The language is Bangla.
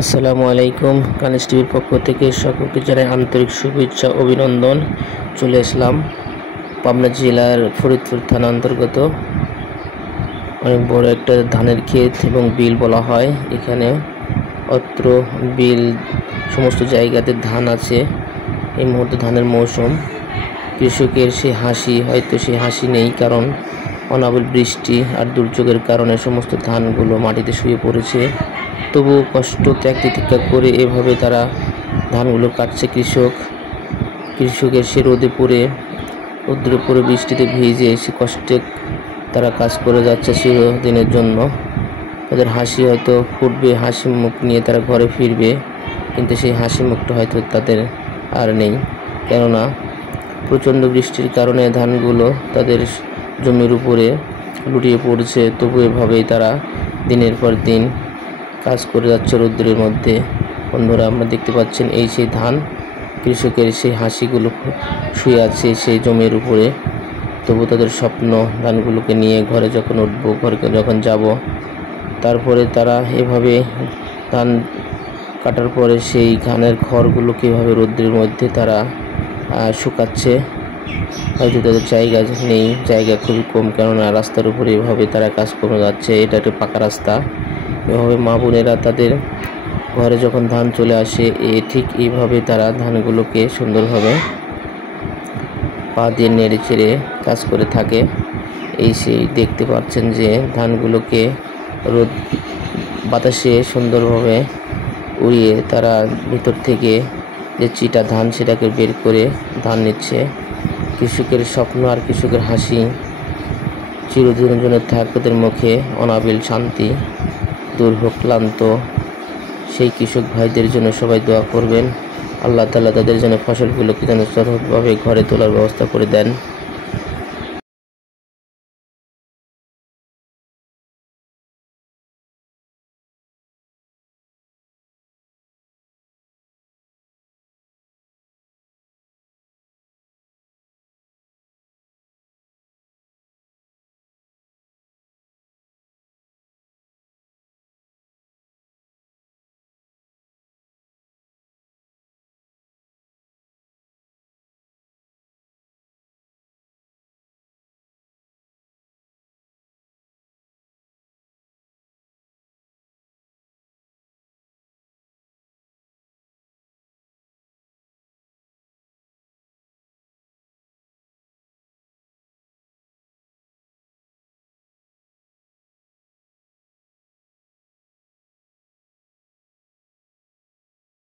আসসালামু আলাইকুম। কানিজ টিভির পক্ষ থেকে সকলকে জানাই আন্তরিক শুভেচ্ছা অভিনন্দন। চলে আসলাম পাবনা জেলার ফরিদপুর থানা অন্তর্গত অনেক বড় একটা ধানের ক্ষেত এবং বিল বলা হয়। এখানে অত্র বিল সমস্ত জায়গাতে ধান আছে। এই মুহূর্তে ধানের মৌসুম। কৃষকের সে হাসি হয়তো সে হাসি নেই, কারণ অনাবল বৃষ্টি আর দুর্যোগের কারণে সমস্ত ধানগুলো মাটিতে শুয়ে পড়েছে। তবু কষ্ট ত্যাগ তিতিক্ষা করে এভাবে তারা ধানগুলো কাটছে। কৃষকের সে রোদে পড়ে বৃষ্টিতে ভিজে সে কষ্টে তারা কাজ করে যাচ্ছে চিরদিনের জন্য। তাদের হাসি হয়তো ফুটবে, হাসি মুখ নিয়ে তারা ঘরে ফিরবে, কিন্তু সেই হাসি মুখটা হয়তো তাদের আর নেই। কেননা প্রচণ্ড বৃষ্টির কারণে ধানগুলো তাদের জমির উপরে লুটিয়ে পড়ছে। তবু এভাবেই তারা দিনের পর দিন কাজ করে যাচ্ছে রৌদ্রের মধ্যে। বন্ধুরা, আমরা দেখতে পাচ্ছেন এই সেই ধান, কৃষকের সেই হাসিগুলো শুয়ে আছে সেই জমির উপরে। তবু তাদের স্বপ্ন ধানগুলোকে নিয়ে ঘরে যখন উঠবো, ঘরে যখন যাব, তারপরে তারা এভাবে ধান কাটার পরে সেই ধানের খড়গুলো কীভাবে রৌদ্রের মধ্যে তারা শুকাচ্ছে। হয়তো তাদের জায়গা নেই, জায়গা খুবই কম, কেননা রাস্তার উপরে এভাবে তারা কাজ করে যাচ্ছে। এটা একটা পাকা রাস্তা। এভাবে মা বোনেরা তাদের ঘরে যখন ধান চলে আসে, ঠিক এইভাবে তারা ধানগুলোকে সুন্দরভাবে পা দিয়ে নেড়ে চেড়ে কাজ করে থাকে। এই সেই দেখতে পাচ্ছেন যে ধানগুলোকে রোদ বাতাসে সুন্দরভাবে উড়িয়ে তারা ভিতর থেকে যে চিটা ধান সেটাকে বের করে ধান নিচ্ছে। কৃষকের স্বপ্ন আর কৃষকের হাসি চিরদিনের জন্য থাকদের মুখে অনাবিল শান্তি দূর হোক ক্লান্ত। সেই কৃষক ভাইদের জন্য সবাই দোয়া করবেন। আল্লাহ তাআলা তাদের যেন ফসলগুলোকে যেন সঠিকভাবে ঘরে তোলার ব্যবস্থা করে দেন।